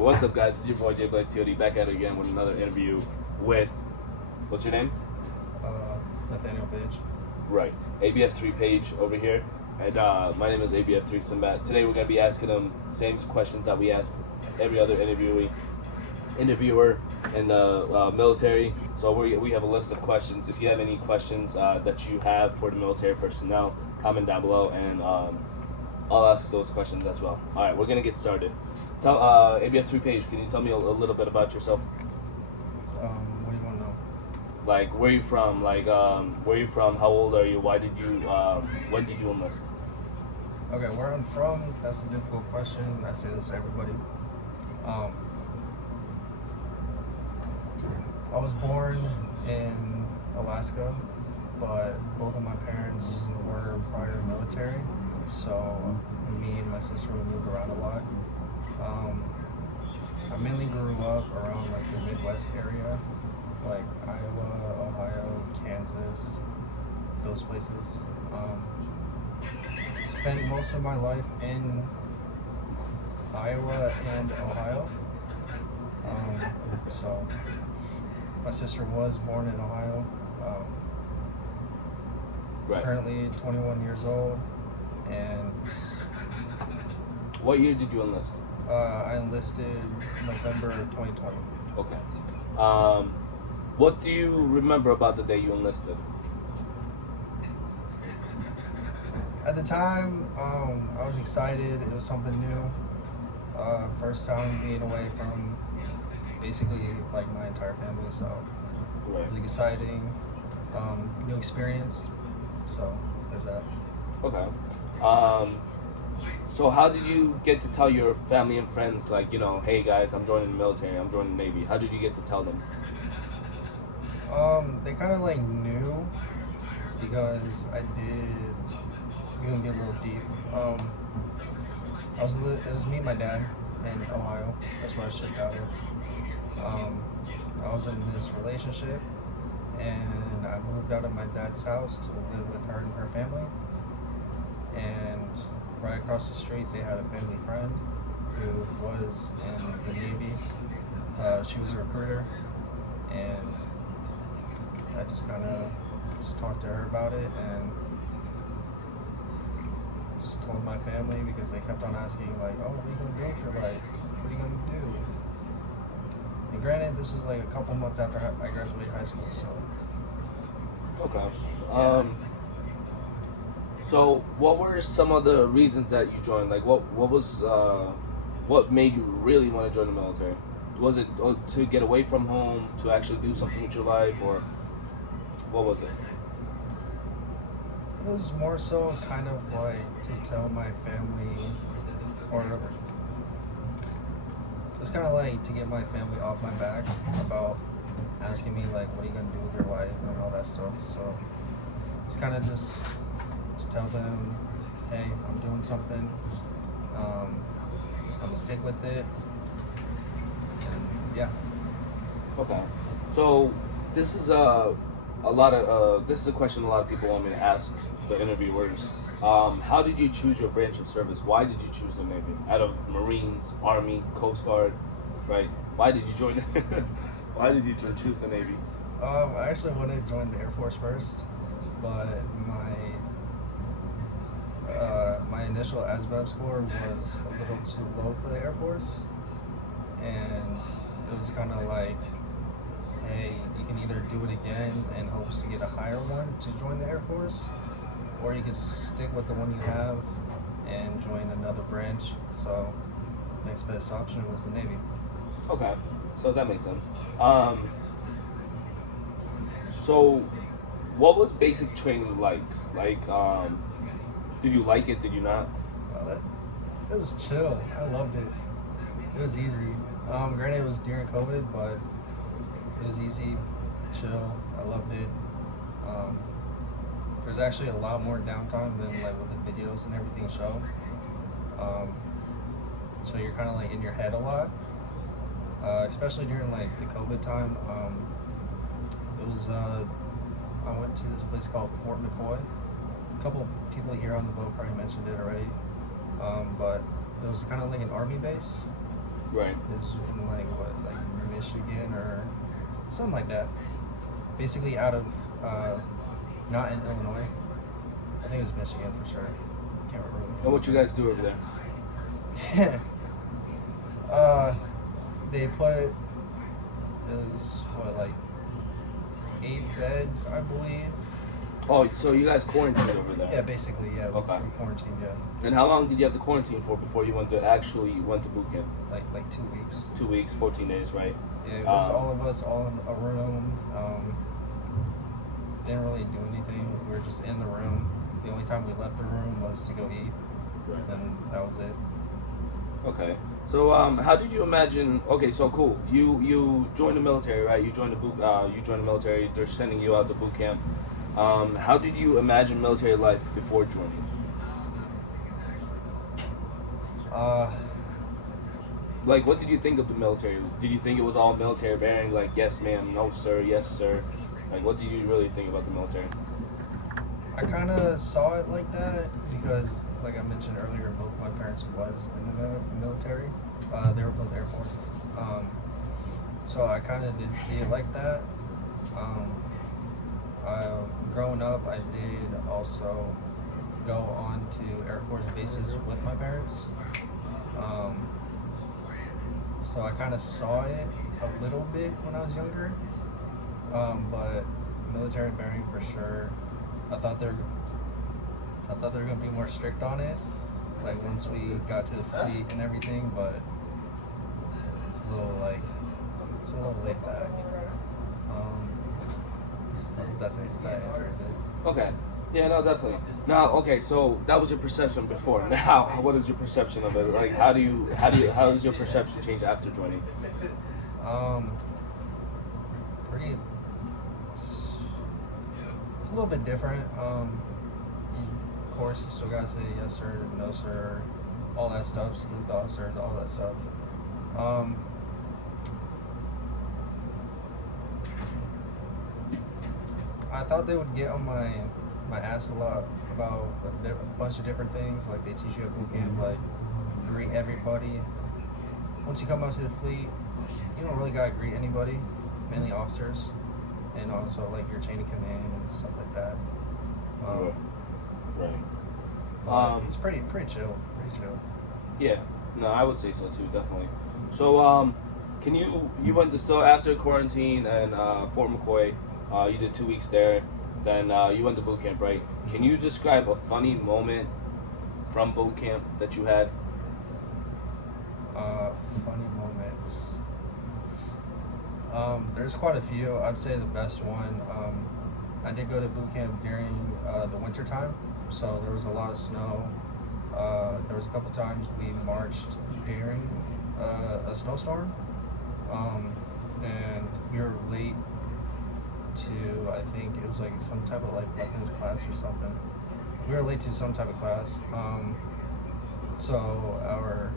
What's up, guys? It's your boy J Blaze TOD back at it again with another interview with, what's your name? Nathaniel Page. Right, ABF3 Page over here, and my name is ABF3 Simbat. Today we're gonna be asking them same questions that we ask every other interviewer in the military. So we have a list of questions. If you have any questions that you have for the military personnel, comment down below, and I'll ask those questions as well. All right, we're gonna get started. Tell ABF3 Page, can you tell me a little bit about yourself? What do you want to know? Like, where are you from? Like, where are you from? How old are you? Why did you? When did you enlist? Okay, where I'm from, that's a difficult question. I say this to everybody. I was born in Alaska, but both of my parents were prior military, so me and my sister would move around a lot. I mainly grew up around like the Midwest area, like Iowa, Ohio, Kansas, those places. Spent most of my life in Iowa and Ohio. So my sister was born in Ohio. Right. Currently 21 years old, and What year did you enlist? I enlisted November 2020. Okay. What do you remember about the day you enlisted? At the time, I was excited. It was something new. First time being away from basically like my entire family, so Right. it was exciting. New experience. So there's that. Okay. So how did you get to tell your family and friends, like, you know, hey guys, I'm joining the military, I'm joining the Navy? How did you get to tell them? They kind of like knew because I did. It's gonna get a little deep. It was me and my dad in Ohio. That's where I shipped out of. I was in this relationship, and I moved out of my dad's house to live with her and her family. And right across the street, they had a family friend who was in the Navy. She was a recruiter, and I just kind of talked to her about it and just told my family because they kept on asking, like, oh, what are you going to do with your life? What are you going to do? And granted, this was like a couple months after I graduated high school, so. Okay. Yeah. So what were some of the reasons that you joined? Like, what made you really want to join the military? Was it to get away from home, to actually do something with your life, or what was it? It was more so kind of like to tell my family, or it's kind of like to get my family off my back about asking me like, what are you gonna do with your life and all that stuff. So it's kind of just to tell them, hey, I'm doing something. I'm gonna stick with it, and yeah. Okay. So this is this is a question a lot of people want me to ask the interviewers. How did you choose your branch of service? Why did you choose the Navy? Out of Marines, Army, Coast Guard, right? Why did you join? Why did you choose the Navy? I actually wanted to join the Air Force first, but my initial ASVAB score was a little too low for the Air Force, and it was kind of like, hey, you can either do it again in hopes to get a higher one to join the Air Force, or you could just stick with the one you have and join another branch. So next best option was the Navy. Okay, so that makes sense. So what was basic training like? Like, did you like it? Did you not? It was chill. I loved it. It was easy. Granted, it was during COVID, but it was easy, chill. I loved it. There's actually a lot more downtime than like what the videos and everything show. So you're kind of like in your head a lot, especially during like the COVID time. It was I went to this place called Fort McCoy. A couple people here on the boat probably mentioned it already, but it was kind of like an army base, Right. Is in like what, like Michigan or something like that. Basically out of not in Illinois. I think it was Michigan for sure. Can't remember. And what you guys do over there? They put it was what, like 8 beds, I believe. Oh, so you guys quarantined over there? Yeah, basically, yeah. Okay. We quarantined, yeah. And how long did you have to quarantine for before you went to boot camp? Like 2 weeks. 2 weeks, 14 days, right? Yeah, it was all of us all in a room. Didn't really do anything. We were just in the room. The only time we left the room was to go eat, Right. and that was it. Okay. So how did you imagine? Okay, so cool. You joined the military, right? You joined the military. They're sending you out to boot camp. How did you imagine military life before joining? Like, what did you think of the military? Did you think it was all military bearing? Like, yes, ma'am, no, sir, yes, sir. Like, what did you really think about the military? I kind of saw it like that because, like I mentioned earlier, both my parents was in the military. They were both Air Force. So I kind of did see it like that. Growing up, I did also go on to Air Force bases with my parents. So I kind of saw it a little bit when I was younger. But military bearing for sure. I thought they're gonna be more strict on it, like once we got to the fleet and everything. But it's a little laid back. That answers it. Okay. Yeah, no, definitely. Now, okay, so that was your perception before. Now, what is your perception of it? Like, how does your perception change after joining? Pretty. It's a little bit different. Of course, you still gotta say yes sir, no sir, all that stuff. Salute the officers, all that stuff. I thought they would get on my ass a lot about a bunch of different things. Like they teach you at boot camp, like greet everybody. Once you come out to the fleet, you don't really gotta greet anybody, mainly officers, and also like your chain of command and stuff like that. Right. It's pretty chill. Pretty chill. Yeah. No, I would say so too, definitely. So, can you went to, so after quarantine and Fort McCoy, you did 2 weeks there. Then you went to boot camp, right? Can you describe a funny moment from boot camp that you had? Funny moments. There's quite a few. I'd say the best one. I did go to boot camp during the winter time, so there was a lot of snow. There was a couple times we marched during a snowstorm, and we were late to, I think it was like some type of like weapons class or something. We were late to some type of class. So our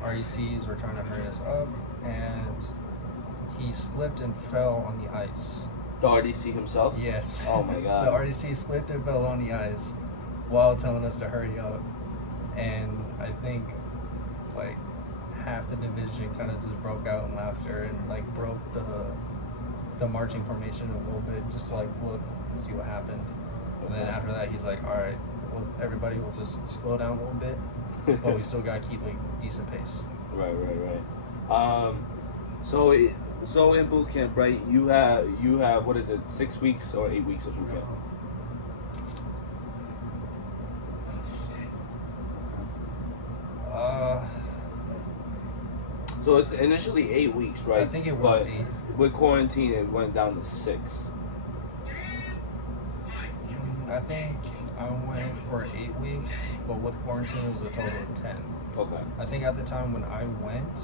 RECs were trying to hurry us up, and he slipped and fell on the ice. The RDC himself? Yes. Oh my god. The RDC slipped and fell on the ice while telling us to hurry up. And I think like half the division kind of just broke out in laughter and like broke the marching formation a little bit, just to like look and see what happened. And then after that, he's like, all right, well, everybody will just slow down a little bit, but we still got to keep like decent pace. Right. So in boot camp, right? You have what is it? 6 weeks or 8 weeks of boot camp? So it's initially 8 weeks, right? I think it was but 8. With quarantine, it went down to 6. I think I went for 8 weeks, but with quarantine, it was a total of 10. Okay. I think at the time when I went,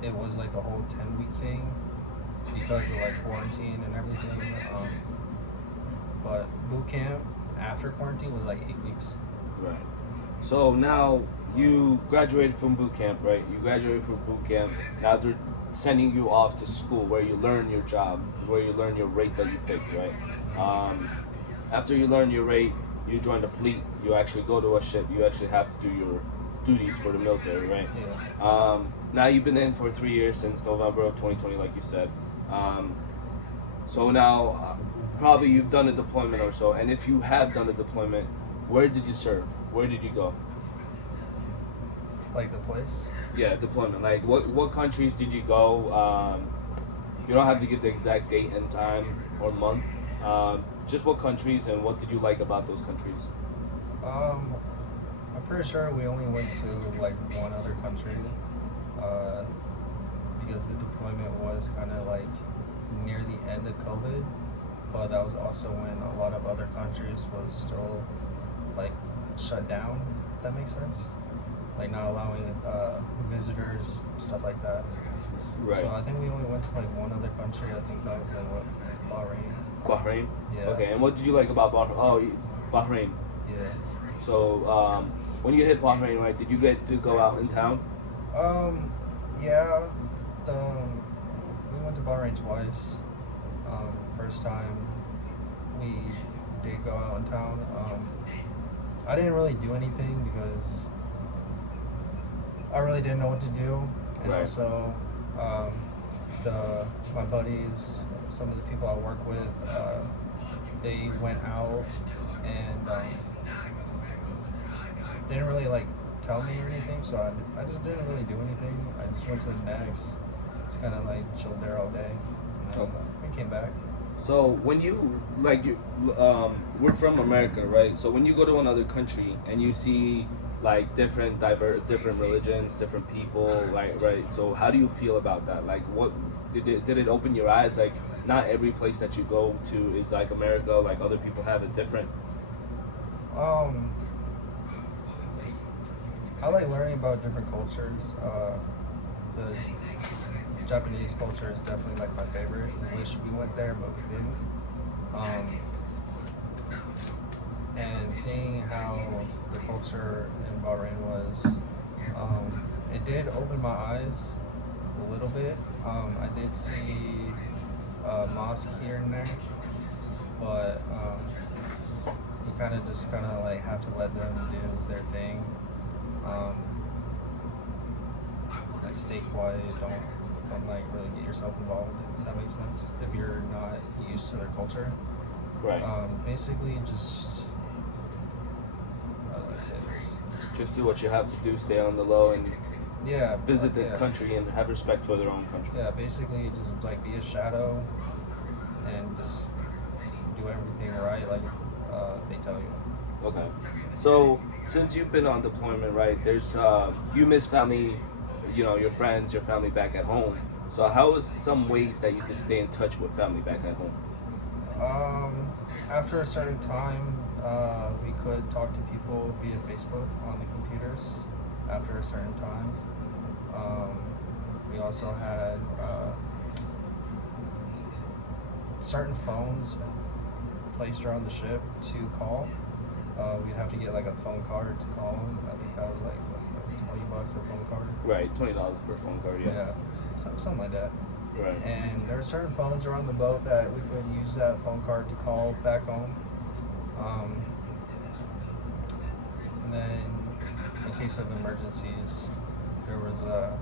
it was like the whole 10-week thing because of like quarantine and everything. But boot camp after quarantine was like 8 weeks. Right. So now you graduated from boot camp, right? You graduated from boot camp. Now they're sending you off to school where you learn your job, where you learn your rate that you picked, right? After you learn your rate, you join the fleet. You actually go to a ship. You actually have to do your duties for the military, right? Yeah. now you've been in for 3 years since November of 2020, like you said. Um, so now, probably you've done a deployment or so. And if you have done a deployment, where did you serve? Where did you go? Like the place? Yeah, deployment. Like, what countries did you go? You don't have to give the exact date and time or month. Just what countries and what did you like about those countries? I'm pretty sure we only went to like one other country, because the deployment was kind of like near the end of COVID, but that was also when a lot of other countries was still like shut down. If that makes sense. Like not allowing visitors, stuff like that. Right. So I think we only went to like one other country. I think that was like what, Bahrain. Bahrain? Yeah. Okay, and what did you like about Bahrain? Oh, Bahrain. Yeah. So, when you hit Bahrain, right, did you get to go out in town? Yeah. We went to Bahrain twice. First time we did go out in town. I didn't really do anything because I really didn't know what to do, and Right. also my buddies, some of the people I work with, they went out and didn't really like tell me or anything, so I just didn't really do anything. I just went to the next, just kind of like chilled there all day, and then Okay. we came back. So when you we're from America, right? So when you go to another country and you see like different religions, different people, right? So how do you feel about that? Like, what did it open your eyes? Like, not every place that you go to is like America. Like, other people have it different. I like learning about different cultures. The Japanese culture is definitely like my favorite. I wish we went there, but we didn't. And seeing how the culture in Bahrain was, it did open my eyes a little bit. I did see a mosque here and there, but you kind of like have to let them do their thing. Like stay quiet, don't like really get yourself involved, if that makes sense, if you're not used to their culture. Right. Basically just, how do I say this? Just do what you have to do. Stay on the low and Yeah, visit the yeah. country and have respect for their own country. Yeah, basically just like be a shadow and just do everything right like they tell you. Okay. So since you've been on deployment, right? There's you miss family, your friends, your family back at home. So how is some ways that you can stay in touch with family back at home? After a certain time, we could talk to people via Facebook on the computers. After a certain time, we also had certain phones placed around the ship to call. We'd have to get like a phone card to call them. I think that was like $20 a phone card. Right, $20 per phone card. Yeah. Yeah, something like that. Right. And there are certain phones around the boat that we could use that phone card to call back home. And then, in case of emergencies, there was a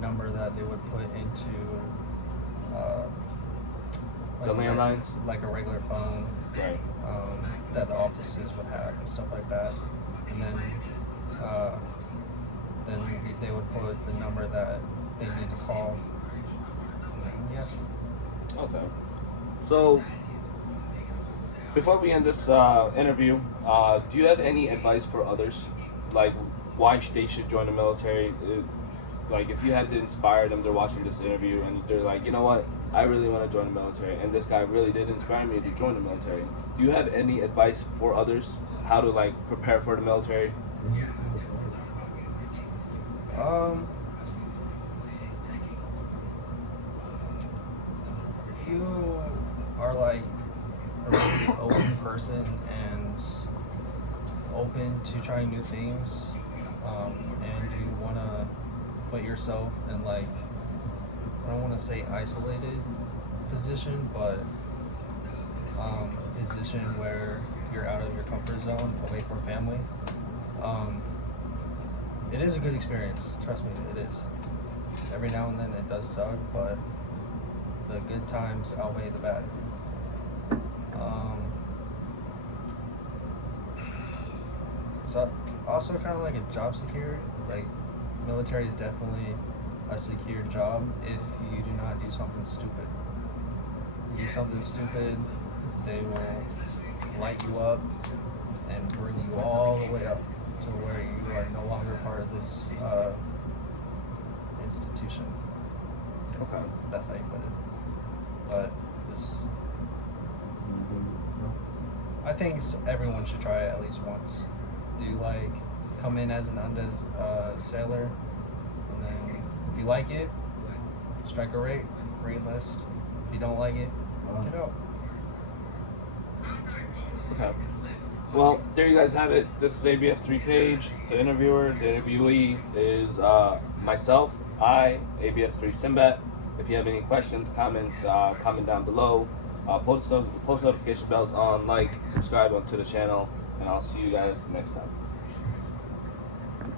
number that they would put into The landlines? like a regular phone, Right. that the offices would have and stuff like that. And then they would put the number that they need to call. Yeah. Okay. So, before we end this interview, do you have any advice for others? Like, why they should join the military? Like, if you had to inspire them, they're watching this interview and they're like, you know what? I really want to join the military, and this guy really did inspire me to join the military. Do you have any advice for others? How to, like, prepare for the military? If you are like a really open person and open to trying new things, and you want to put yourself in like, I don't want to say isolated position, but a position where you're out of your comfort zone, away from family, it is a good experience. Trust me, it is. Every now and then it does suck, but the good times outweigh the bad. So also kind of like a job security. Like military is definitely a secure job if you do not do something stupid. If you do something stupid, they will light you up and bring you all the way up to where you are no longer part of this institution. Okay. That's how you put it. But just, I think everyone should try it at least once. Do like come in as an undes sailor, and then if you like it, strike a rate, re-enlist. If you don't like it, get out. Okay. Well, there you guys have it. This is ABF3 page. The interviewer, the interviewee is myself, ABF3 Simbat. If you have any questions, comments, comment down below. Post notification bells on, like, subscribe to the channel, and I'll see you guys next time.